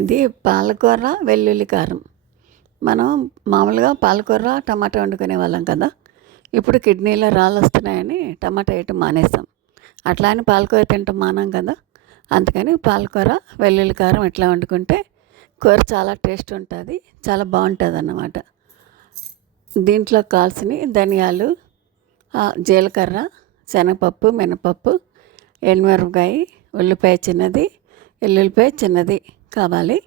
ఇది పాలకూర వెల్లుల్లి కారం. మనం మామూలుగా పాలకూర టమాటా వండుకునే వాళ్ళం కదా. ఇప్పుడు కిడ్నీలో రాళ్ళు వస్తున్నాయని టమాటా వేయటం మానేసాం. అట్లా అని పాలకూర తినటం మానాం కదా. అందుకని పాలకూర వెల్లుల్లి కారం ఇట్లా వండుకుంటే కూర చాలా టేస్ట్ ఉంటుంది, చాలా బాగుంటుంది అన్నమాట. దీంట్లో కావాల్సినవి ధనియాలు, జీలకర్ర, శనగపప్పు, మినపప్పు, ఎండుమిరపకాయ, ఉల్లిపాయ చిన్నది, ఎల్లుల్లిపాయ చిన్నది కావాలి.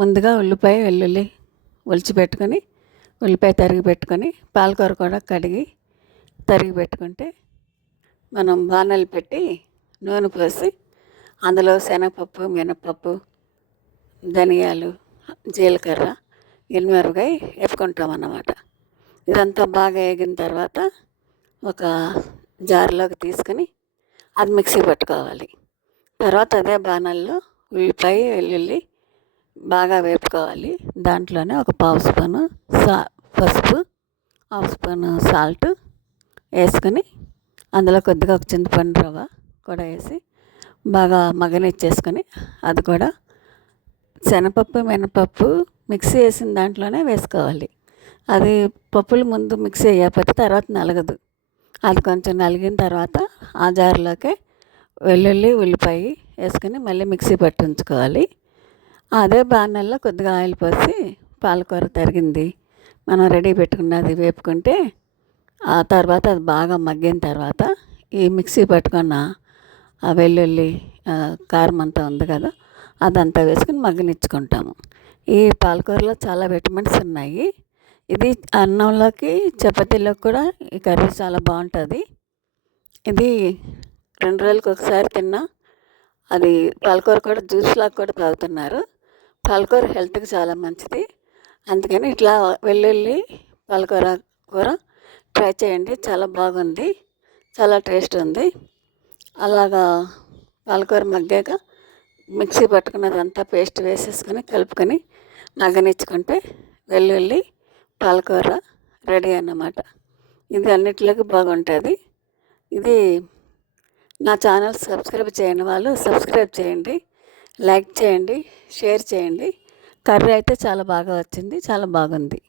ముందుగా ఉల్లిపాయ వెల్లుల్లి ఒలిచి పెట్టుకొని, ఉల్లిపాయ తరిగి పెట్టుకొని, పాలకూర కూడా కడిగి తరిగి పెట్టుకుంటే మనం బాణలు పెట్టి నూనె పోసి అందులో శనగపప్పు, మినపప్పు, ధనియాలు, జీలకర్ర, ఎండుమిరపకాయ వేపుకుంటాం అన్నమాట. ఇదంతా బాగా వేగిన తర్వాత ఒక జార్లోకి తీసుకొని అది మిక్సీ పట్టుకోవాలి. తర్వాత అదే బాణల్లో ఉల్లిపాయ వెల్లుల్లి బాగా వేపుకోవాలి. దాంట్లోనే ఒక పావు స్పూను పసుపు, హాఫ్ స్పూను సాల్ట్ వేసుకొని అందులో కొద్దిగా ఒక చింతపండు రవ్వ కూడా వేసి బాగా మగ్గనిచ్చేసుకొని అది కూడా శనగపప్పు, మినపప్పు మిక్సీ వేసిన దాంట్లోనే వేసుకోవాలి. అది పప్పులు ముందు మిక్సీ వేయకపోతే తర్వాత నలగదు. అది కొంచెం నలిగిన తర్వాత ఆ జార్లోకే వెల్లుల్లి, ఉల్లిపాయ వేసుకొని మళ్ళీ మిక్సీ పట్టి ఉంచుకోవాలి. అదే బాణల్లో కొద్దిగా ఆయిల్ పోసి పాలకూర తరిగింది మనం రెడీ పెట్టుకున్నది వేపుకుంటే ఆ తర్వాత అది బాగా మగ్గిన తర్వాత ఈ మిక్సీ పట్టుకున్న ఆ వెల్లుల్లి కారం అంతా ఉంది కదా, అదంతా వేసుకుని మగ్గనిచ్చుకుంటాము. ఈ పాలకూరలో చాలా విటమిన్స్ ఉన్నాయి. ఇది అన్నంలోకి చపాతీలోకి కూడా ఈ కర్రీ చాలా బాగుంటుంది. ఇది 2 రోజులకు ఒకసారి తిన్నా అది పాలకూర కూడా జ్యూస్లాగా కూడా తాగుతున్నారు. పాలకూర హెల్త్కి చాలా మంచిది. అందుకని ఇట్లా వెల్లుల్లి పాలకూర కూర ట్రై చేయండి, చాలా బాగుంది, చాలా టేస్ట్ ఉంది. అలాగా పాలకూర మగ్గాక మిక్సీ పట్టుకున్నదంతా పేస్ట్ వేసేసుకొని కలుపుకొని మగ్గనిచ్చుకుంటే వెల్లుల్లి పాలకూర రెడీ అన్నమాట. ఇది అన్నిటిలోకి బాగుంటుంది. ఇది నా ఛానల్ సబ్స్క్రైబ్ చేయని వాళ్ళు సబ్స్క్రైబ్ చేయండి, లైక్ చేయండి, షేర్ చేయండి. కర్రీ అయితే చాలా బాగా వచ్చింది, చాలా బాగుంది.